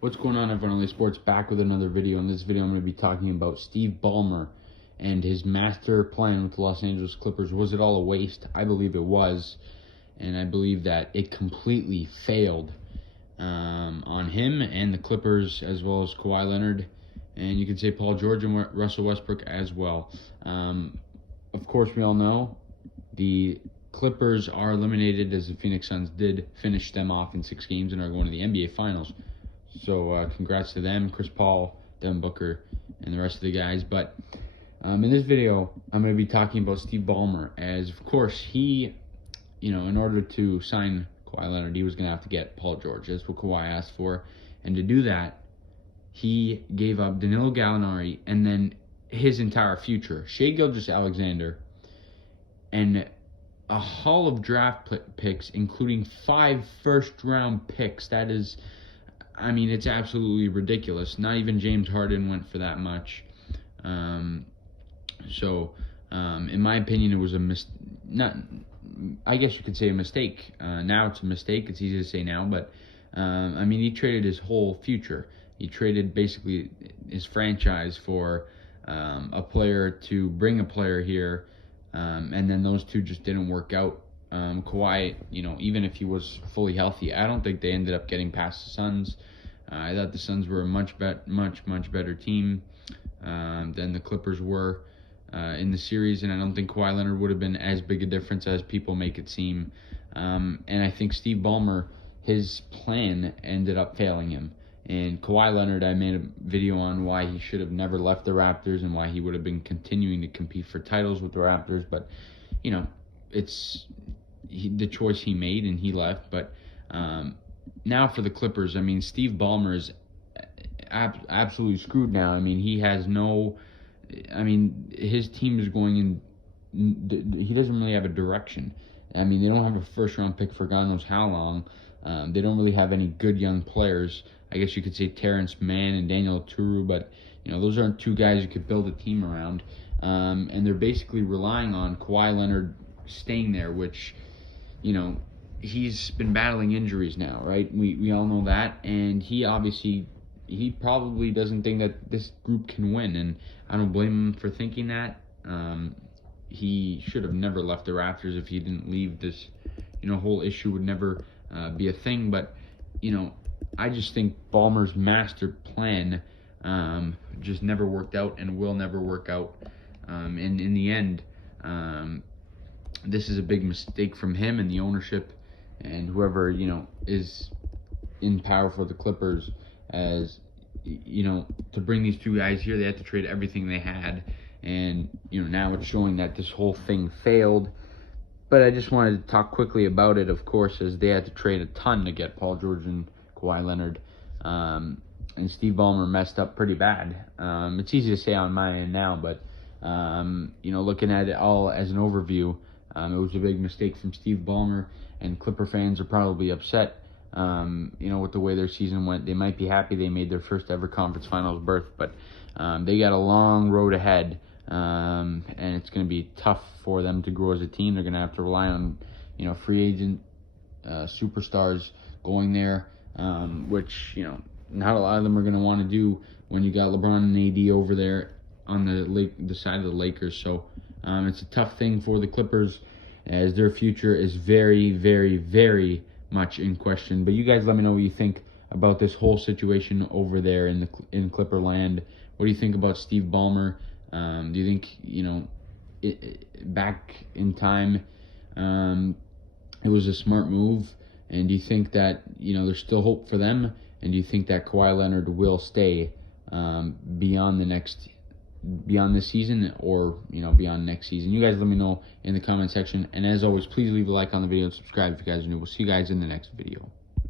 What's going on, everyone? LA Sports back with another video. In this video, I'm going to be talking about Steve Ballmer and his master plan with the Los Angeles Clippers. Was it all a waste? I believe it was, and I believe that it completely failed on him and the Clippers, as well as Kawhi Leonard, and you could say Paul George and Russell Westbrook as well. Of course, we all know the Clippers are eliminated, as the Phoenix Suns did finish them off in 6 games and are going to the NBA Finals. So congrats to them, Chris Paul, Devin Booker, and the rest of the guys. But in this video, I'm going to be talking about Steve Ballmer, as of course he, in order to sign Kawhi Leonard, he was going to have to get Paul George. That's what Kawhi asked for. And to do that, he gave up Danilo Gallinari and then his entire future, Shai Gilgeous-Alexander, and a haul of draft picks, including 5 first-round picks. That is, it's absolutely ridiculous. Not even James Harden went for that much. In my opinion, it was I guess you could say a mistake. Now it's a mistake. It's easy to say now, but he traded his whole future. He traded basically his franchise for a player to bring a player here, and then those two just didn't work out. Kawhi, even if he was fully healthy, I don't think they ended up getting past the Suns. I thought the Suns were a much better team than the Clippers were in the series, and I don't think Kawhi Leonard would have been as big a difference as people make it seem. And I think Steve Ballmer, his plan ended up failing him. And Kawhi Leonard, I made a video on why he should have never left the Raptors and why he would have been continuing to compete for titles with the Raptors. But, it's the choice he made, and he left. But now for the Clippers, Steve Ballmer is absolutely screwed now. He has no... his team is going in... He doesn't really have a direction. They don't have a first-round pick for God knows how long. They don't really have any good young players. I guess you could say Terrence Mann and Daniel Turu, but those aren't 2 guys you could build a team around. And they're basically relying on Kawhi Leonard staying there, which, he's been battling injuries now, right? We all know that, and he probably doesn't think that this group can win, and I don't blame him for thinking that. He should have never left the Raptors. If he didn't leave, this whole issue would never be a thing. But I just think Ballmer's master plan just never worked out and will never work out. And in the end, this is a big mistake from him and the ownership and whoever is in power for the Clippers. As to bring these 2 guys here, they had to trade everything they had, and now it's showing that this whole thing failed. But I just wanted to talk quickly about it, of course, as they had to trade a ton to get Paul George and Kawhi Leonard, and Steve Ballmer messed up pretty bad. It's easy to say on my end now, but looking at it all as an overview, it was a big mistake from Steve Ballmer, and Clipper fans are probably upset. With the way their season went. They might be happy they made their first ever conference finals berth, but they got a long road ahead, and it's going to be tough for them to grow as a team. They're going to have to rely on, free agent superstars going there, which, not a lot of them are going to want to do when you got LeBron and AD over there on the side of the Lakers. So it's a tough thing for the Clippers, as their future is very, very, very much in question. But you guys let me know what you think about this whole situation over there in Clipper land. What do you think about Steve Ballmer? Do you think back in time it was a smart move? And do you think that there's still hope for them? And do you think that Kawhi Leonard will stay beyond this season, or beyond next season? You guys let me know in the comment section, and as always, please leave a like on the video and subscribe if you guys are new. We'll see you guys in the next video.